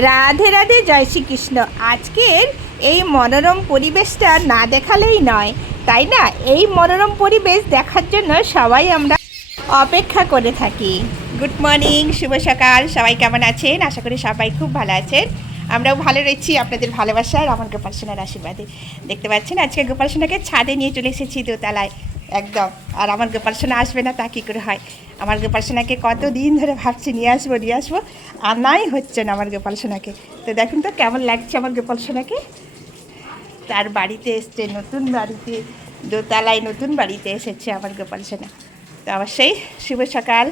রাধে রাধে জয় শ্রীকৃষ্ণ। আজকের এই মনোরম পরিবেশটা না দেখালেই নয়, তাই না? এই মনোরম পরিবেশ দেখার জন্য সবাই আমরা অপেক্ষা করে থাকি। গুড মর্নিং শুভ সকাল। সবাই কেমন আছেন? আশা করি সবাই খুব ভালো আছেন। আমরাও ভালো রয়েছি, আপনাদের ভালোবাসার, আমার গোপাল সোনার আশীর্বাদে। দেখতে পাচ্ছেন, আজকে গোপাল সোনাকে ছাদে নিয়ে চলে এসেছি দোতলায়। একদম। আর আমার গোপাল সোনা আসবে না, তা কী করে হয়? আমার গোপাল সোনাকে কত দিন ধরে ভাবছি, নিয়ে আসব নিয়ে আসব? আনাই হচ্ছে না আমার গোপাল সোনাকে তো দেখুন তো কেমন লাগছে আমার গোপাল সোনাকে তার বাড়িতে এসছে, নতুন বাড়িতে, দোতলায় নতুন বাড়িতে এসেছে আমার গোপাল সোনা তো অবশ্যই শুভ সকাল।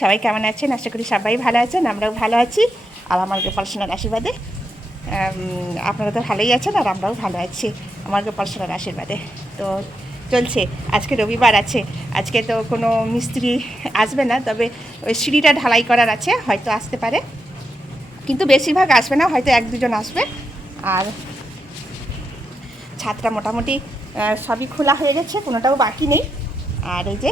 সবাই কেমন আছেন? আশা করি সবাই ভালো আছেন, আমরাও ভালো আছি। আর আমার গোপাল সোনার আশীর্বাদে আপনারা তো ভালোই আছেন আর আমরাও ভালো আছি, আমার গোপাল সোনার আশীর্বাদে। তো চলছে, আজকে রবিবার আছে। আজকে তো কোনো মিস্ত্রি আসবে না, তবে ওই সিঁড়িটা ঢালাই করার আছে, হয়তো আসতে পারে। কিন্তু বেশিরভাগ আসবে না, হয়তো এক দুজন আসবে। আর ছাদটা মোটামুটি সবই খোলা হয়ে গেছে, কোনোটাও বাকি নেই। আর এই যে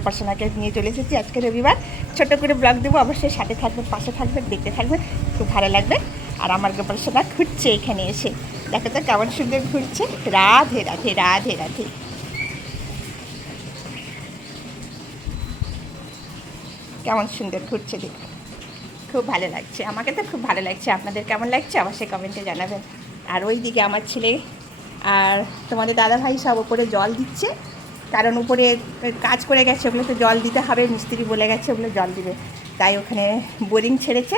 উপাসনাকে নিয়ে চলে এসেছি আজকে রবিবার। ছোট করে ব্লগ দেবো, অবশ্যই সাথে থাকবেন, পাশে থাকবেন, দেখতে থাকবেন, খুব ভালো লাগবে। আর আমার গোপালসোনা ঘুরছে এখানে এসে। দেখো তো কেমন সুন্দর ঘুরছে। রাধে রাধে রাধে রাধে। কেমন সুন্দর ঘুরছে দেখুন। খুব ভালো লাগছে। আমাকে তো খুব ভালো লাগছে। আপনাদের কেমন লাগছে অবশ্যই কমেন্টে জানাবেন। আর ওই দিকে আমার ছেলে আর তোমাদের দাদাভাই সব ওপরে জল দিচ্ছে। কারণ উপরে কাজ করে গেছে ওগুলো তো জল দিতে হবে, মিস্ত্রি বলে গেছে ওগুলো জল দিবে। তাই ওখানে বোরিং ছেড়েছে।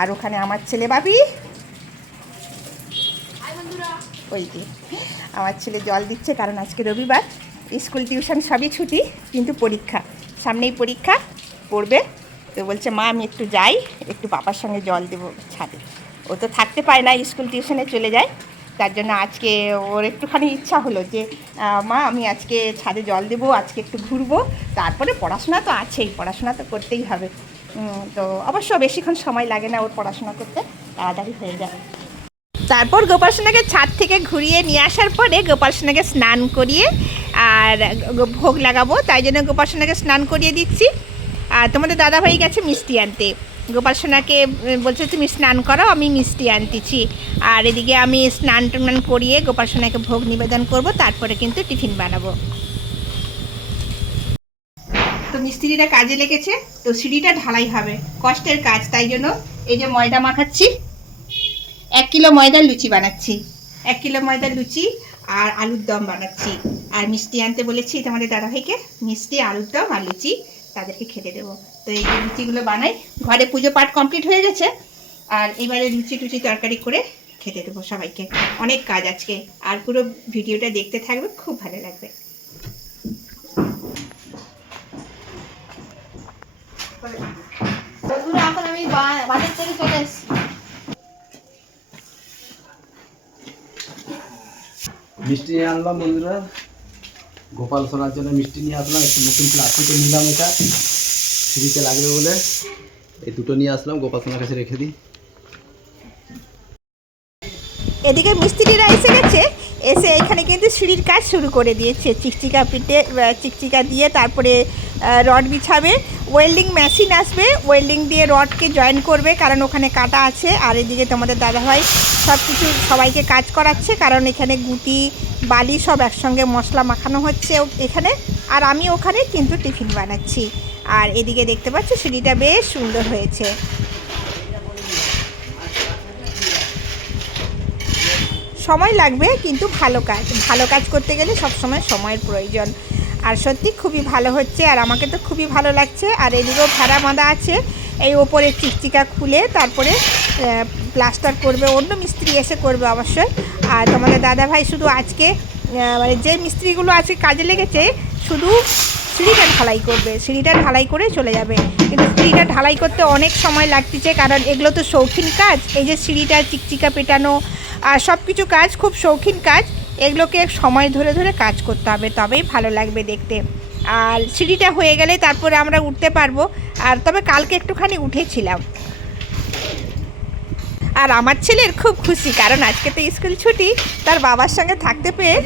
আর ওখানে আমার ছেলে বাবি। ওই যে আমার ছেলে জল দিচ্ছে, কারণ আজকে রবিবার। স্কুল টিউশন সবই ছুটি, কিন্তু পরীক্ষা। সামনেই পরীক্ষা। পড়বে। তো বলছে, মা, আমি একটু যাই, একটু পাপার সঙ্গে জল দেবো ছাদে। ও তো থাকতে পারে না, স্কুল টিউশনে চলে যায়। তার জন্য আজকে ওর একটুখানি ইচ্ছা হলো যে মা, আমি আজকে ছাদে জল দেবো, আজকে একটু ঘুরবো। তারপরে পড়াশোনা তো আছেই, পড়াশোনা তো করতেই হবে। তো অবশ্য বেশিক্ষণ সময় লাগে না ওর পড়াশোনা করতে, তাড়াতাড়ি হয়ে যায়। তারপর গোপাল সোনাকে ছাদ থেকে ঘুরিয়ে নিয়ে আসার পরে গোপাল সোনাকে স্নান করিয়ে, আর ভোগ লাগাবো। তাই জন্য গোপাল সোনাকে স্নান করিয়ে দিচ্ছি। আর তোমাদের দাদাভাই গেছে মিষ্টি আনতে। গোপাল সোনাকে বলছে, তুমি স্নান করো, আমি মিষ্টি আনতেছি। আর এদিকে আমি স্নান টান করিয়ে গোপাল সোনাকে ভোগ নিবেদন করব, তারপরে কিন্তু টিফিন বানাবো। তো মিস্ত্রিরা কাজে লেগেছে, তো সিঁড়িটা ঢালাই হবে। কষ্টের কাজ, তাই জন্য এই যে ময়দা মাখাচ্ছি, এক কিলো ময়দার লুচি বানাচ্ছি। এক কিলো ময়দার লুচি আর আলুর দম বানাচ্ছি। আর মিষ্টি আনতে বলেছি তোমাদের দাদাভাইকে, মিষ্টি, আলুর দম আর লুচি। তাদেরকে খেতে দেবো। তো এই যে লুচিগুলো বানাই ঘরে পুজো পাঠ কমপ্লিট হয়ে গেছে আর এবারে লুচি টুচি তরকারি করে খেতে দেবো সবাইকে। অনেক কাজ আজকে আর পুরো ভিডিওটা দেখতে থাকবে খুব ভালো লাগবে। এখন আমি বাজার থেকে চলে এসেছি। মিষ্টি নিয়ে আনলাম বন্ধুরা। গোপাল সোনার জন্য মিষ্টি নিয়ে আসলাম, একটু নতুন প্লাস্টিকে নিলাম এটা। ফ্রিতে লাগবে বলে। এই দুটো নিয়ে আসলাম, গোপাল সোনার কাছে রেখে দিই। এদিকে মিস্ত্রিরা এসে গেছে, এসে এখানে কিন্তু সিঁড়ির কাজ শুরু করে দিয়েছে। চিকচিকা পিটে চিকচিকা দিয়ে তারপরে রড বিছাবে। ওয়েল্ডিং মেশিন আসবে, ওয়েল্ডিং দিয়ে রডকে জয়েন করবে, কারণ ওখানে কাটা আছে। আর এদিকে তোমাদের দাদাভাই সব কিছু সবাইকে কাজ করাচ্ছে, কারণ এখানে গুটি, বালি সব একসঙ্গে মশলা মাখানো হচ্ছে এখানে। আর আমি ওখানে কিন্তু টিফিন বানাচ্ছি। আর এদিকে দেখতে পাচ্ছ, সিঁড়িটা বেশ সুন্দর হয়েছে। সময় লাগবে, কিন্তু ভালো কাজ। ভালো কাজ করতে গেলে সব সময় সময়ের প্রয়োজন। আর সত্যি খুবই ভালো হচ্ছে, আর আমাকে তো খুবই ভালো লাগছে। আর এদিকেও ভেড়া বাঁধা আছে, এই ওপরে চিকচিকা খুলে তারপরে প্লাস্টার করবে, অন্য মিস্ত্রি এসে করবে অবশ্যই। আর তোমাদের দাদাভাই শুধু আজকে মানে যে মিস্ত্রিগুলো আজকে কাজে লেগেছে, শুধু সিঁড়িটা ঢালাই করবে, সিঁড়িটা ঢালাই করে চলে যাবে। কিন্তু সিঁড়িটা ঢালাই করতে অনেক সময় লাগতেছে, কারণ এগুলো তো শৌখিন কাজ, এই যে সিঁড়িটা, চিকচিকা পেটানো, আর সব কিছু কাজ, খুব শৌখিন কাজ। এগুলোকে সময় ধরে ধরে কাজ করতে হবে, তবেই ভালো লাগবে দেখতে। আর সিঁড়িটা হয়ে গেলে তারপরে আমরা উঠতে পারব। আর তবে কালকে একটুখানি উঠেছিলাম। আর আমার ছেলের খুব খুশি, কারণ আজকে তো স্কুল ছুটি, তার বাবার সঙ্গে থাকতে পেয়ে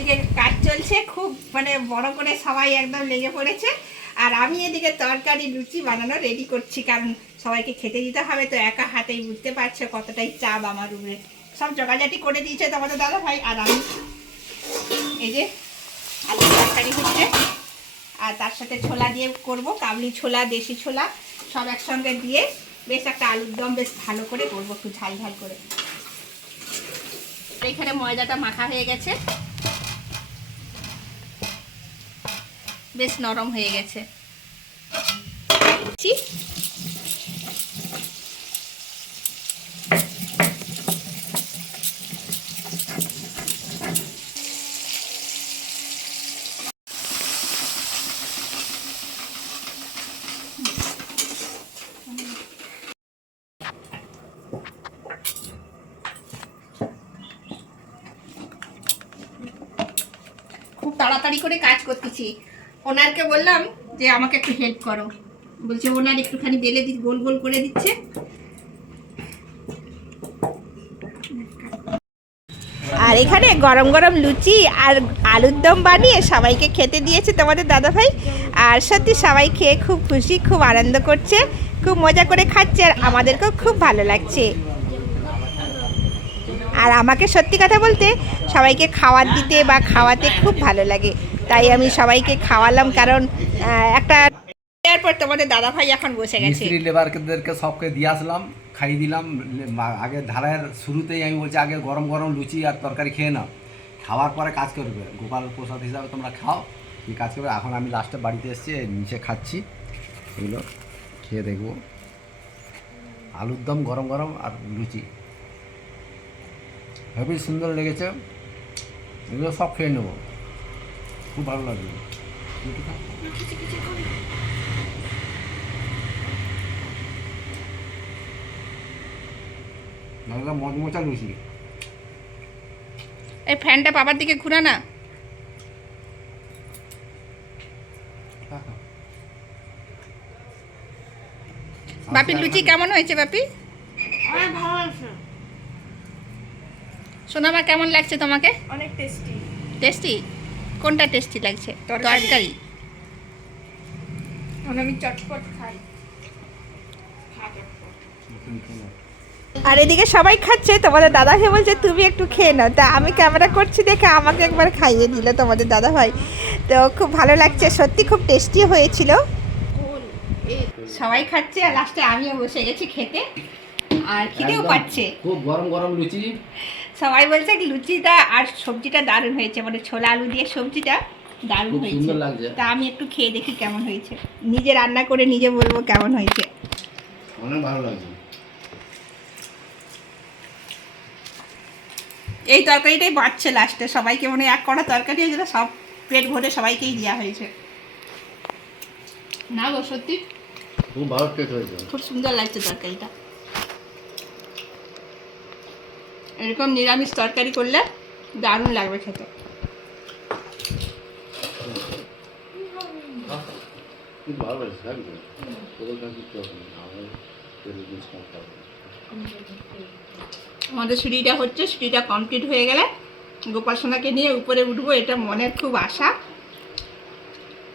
কাজ চলছে, খুব মানে বড় করে সবাই একদম লেগে পড়েছে। আর আমি এদিকে তরকারি, লুচি বানানো রেডি করছি, কারণ সবাইকে খেতে দিতে হবে, তো একা হাতেই বুঝতে পারছ কতটাই চাপ আমার উপরে। সব জগাজাটি করে দিয়েছে তোমাদের দাদা ভাই আর আমি। এই যে আলু তরকারি হচ্ছে। আর তার সাথে ছোলা দিয়ে করব, কাবলি ছোলা, দেশি ছোলা, সব একসঙ্গে দিয়ে বেশ একটা আলুর দম বেশ ভালো করে করব, একটু ঝাল ঝাল করে। এখানে ময়দাটা মাখা হয়ে গেছে। বেশ নরম হয়ে গেছে ছি। খুব তাড়াতাড়ি করে কাজ করতেছি। ওনারকে বললাম যে, আমাকে একটু হেল্প করো। বলছে, ওনার একটুখানি বেলে দি, গোল গোল করে দিচ্ছে। আর এখানে গরম গরম লুচি আর আলুর দম বানিয়ে সবাইকে খেতে দিয়েছে তোমাদের দাদাভাই। আর সত্যি সবাই খেয়ে খুব খুশি, খুব আনন্দ করছে, খুব মজা করে খাচ্ছে আর আমাদেরকেও খুব ভালো লাগছে। আর আমাকে সত্যি কথা বলতে সবাইকে খাওয়ার দিতে বা খাওয়াতে খুব ভালো লাগে। তাই আমি সবাইকে খাওয়ালাম কারণ একটা এরপর তোমাদের দাদা ভাই এখন বসে গেছে। মিস্ত্রি লেবারদেরকে সবকে দিয়ে আসলাম, খাইয়ে দিলাম আগে ধারের শুরুতেই আমি বলছি, আগে গরম গরম লুচি আর তরকারি খেয়ে নাও। খাওয়ার পরে কাজ করবে। গোপাল প্রসাদ হিসাবে তোমরা খাও কি কাজ করবে। এখন আমি লাস্টে বাড়িতে এসেছি নিচে খাচ্ছি। এগুলো খেয়ে দেখব। আলুর দম গরম গরম আর লুচি। হেবি সুন্দর লেগেছে। এগুলো সব খেয়ে নেব। খুব ভালো লাগবে। খাও। একদম লুচি। এই ফ্যানটা বাবার দিকে ঘুরা না। বাপির লুচি কেমন হয়েছে বাপি? ভালো আছে সোনামা কেমন লাগছে তোমাকে? অনেক টেস্টি টেস্টি কোনটা টেস্টি লাগছে? তরকারি। আমি চটপট খাই। আর এদিকে সবাই খাচ্ছে তোমাদের দাদা ভাই বলছে তুমি একটু খেয়ে নাও। তা আমি ক্যামেরা করছি দেখে আমাকে একবার খাইয়ে দিল তোমাদের দাদা ভাই তো খুব ভালো লাগছে সত্যি খুব টেস্টি হয়েছিল। সবাই খাচ্ছে আর লাস্টে আমিও বসে গেছি খেতে। আর খিদেও একদম পাচ্ছে। খুব গরম গরম লুচি। সবাই বলছে লুচিটা আর সবজিটা দারুণ হয়েছে মানে ছোলা আলু দিয়ে সবজিটা দারুণ হয়েছে। তা আমি একটু খেয়ে দেখি কেমন হয়েছে। নিজে রান্না করে নিজে বলব কেমন হয়েছে। অনেক ভালো লাগছে। এই তরকারিটাই বাড়ছে লাস্টে সবাইকে মনে এক কড়া তরকারি হয়েছিল সব পেট ভরে সবাইকেই দেওয়া হয়েছে। না গো সত্যি? খুব ভালো টেস্ট হয়েছে। খুব সুন্দর লাগছে তরকারিটা। এরকম নিরামিষ তরকারি করলে দারুণ লাগবে খেতে। আমাদের সিঁড়িটা হচ্ছে সিঁড়িটা কমপ্লিট হয়ে গেলে গোপাল সোনাকে নিয়ে উপরে উঠবো এটা মনের খুব আশা।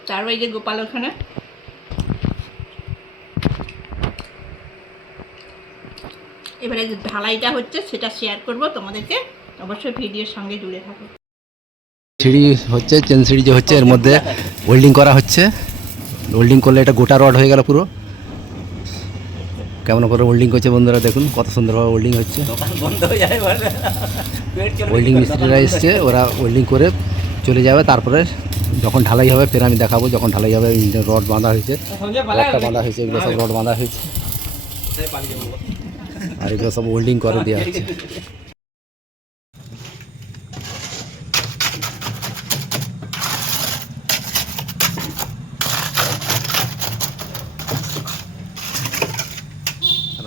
তারপর এই যে গোপাল ওখানে। এবারে ঢালাইটা হচ্ছে সেটা শেয়ার করব তোমাদেরকে অবশ্যই ভিডিওর সঙ্গে জুড়ে থাকো। সিঁড়ি হচ্ছে চেন সিঁড়ি যে হচ্ছে এর মধ্যে ওয়েল্ডিং করা হচ্ছে। ওয়েল্ডিং করলে এটা গোটা রড হয়ে গেল পুরো। কেমন করে ওল্ডিং করছে বন্ধুরা দেখুন কত সুন্দরভাবে ওল্ডিং হচ্ছে। ওয়েল্ডিং মিস্ত্রিরা এসছে ওরা ওয়েল্ডিং করে চলে যাবে তারপরে যখন ঢালাই হবে ফের আমি দেখাবো যখন ঢালাই হবে রড বাঁধা হয়েছে। রডটা বাঁধা হয়েছে। এগুলো সব রড বাঁধা হয়েছে। আর এগুলো সব ওয়েল্ডিং করে দেওয়া হচ্ছে।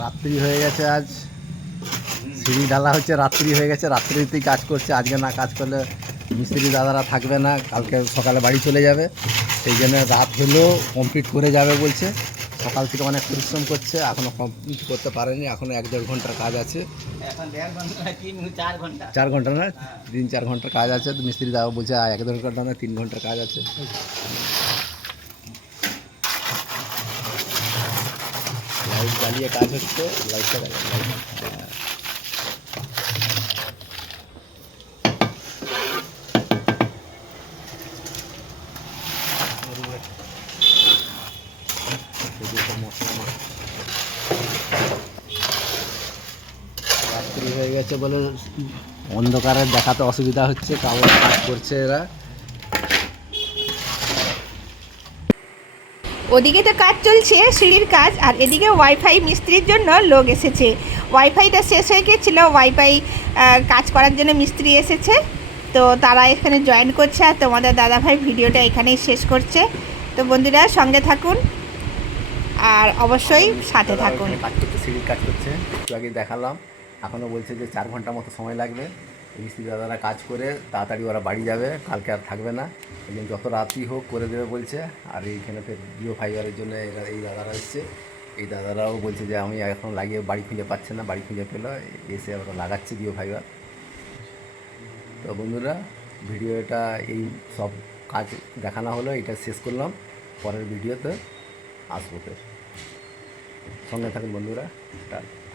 রাত্রি হয়ে গেছে আজ। সিঁড়ি ঢালা হচ্ছে, রাত্রি হয়ে গেছে, রাত্রিতেই কাজ করছে। আজকে না কাজ করলে মিস্ত্রি দাদারা থাকবে না, কালকে সকালে বাড়ি চলে যাবে। সেই জন্য রাত হলেও কমপ্লিট করে যাবে বলছে। সকাল থেকে অনেক পরিশ্রম করছে এখনও কমপ্লিট করতে পারেনি এখনও এক দেড় ঘণ্টার কাজ আছে। চার ঘণ্টা। না? তিন চার ঘণ্টার কাজ আছে মিস্ত্রি দাও বলছে "আর এক দেড় ঘণ্টা না তিন ঘণ্টার কাজ আছে। লাইট লাইট জ্বালিয়ে কাজ হচ্ছে লাইটটা লাইট রাত্রি হয়ে গেছে বলে অন্ধকারে দেখাতে অসুবিধা হচ্ছে কাগজ কাজ করছে এরা। ওদিকে তো কাজ চলছে সিঁড়ির কাজ আর এদিকে ওয়াইফাই মিস্ত্রির জন্য লোক এসেছে। ওয়াইফাইটা শেষ হয়ে গেছিল ওয়াইফাই কাজ করার জন্য মিস্ত্রি এসেছে। তো তারা এখানে জয়েন করছে আর তোমাদের দাদাভাই ভিডিওটা এখানেই শেষ করছে। তো বন্ধুরা সঙ্গে থাকুন আর অবশ্যই সাথে থাকুন। কাজ সিঁড়ির কাজ করছে আগে দেখালাম। এখনও বলছে যে চার ঘণ্টা মতো সময় লাগবে। মিস্ত্রি দাদারা কাজ করে তাড়াতাড়ি ওরা বাড়ি যাবে, কালকে আর থাকবে না। জন্য যত রাতই হোক করে দেবে বলছে। আর এইখানে ফের জিও ফাইবারের জন্য এই দাদারা এসছে। এই দাদারাও বলছে যে আমি এখন লাগিয়ে বাড়ি খুঁজে পাচ্ছে না, বাড়ি খুঁজে পেল, এসে ওরা লাগাচ্ছে জিও ফাইবার। তো বন্ধুরা, ভিডিওটা এই সব কাজ দেখানো হলো, এটা শেষ করলাম। পরের ভিডিওতে আসব তো সঙ্গে থাকুন বন্ধুরা, টাটা।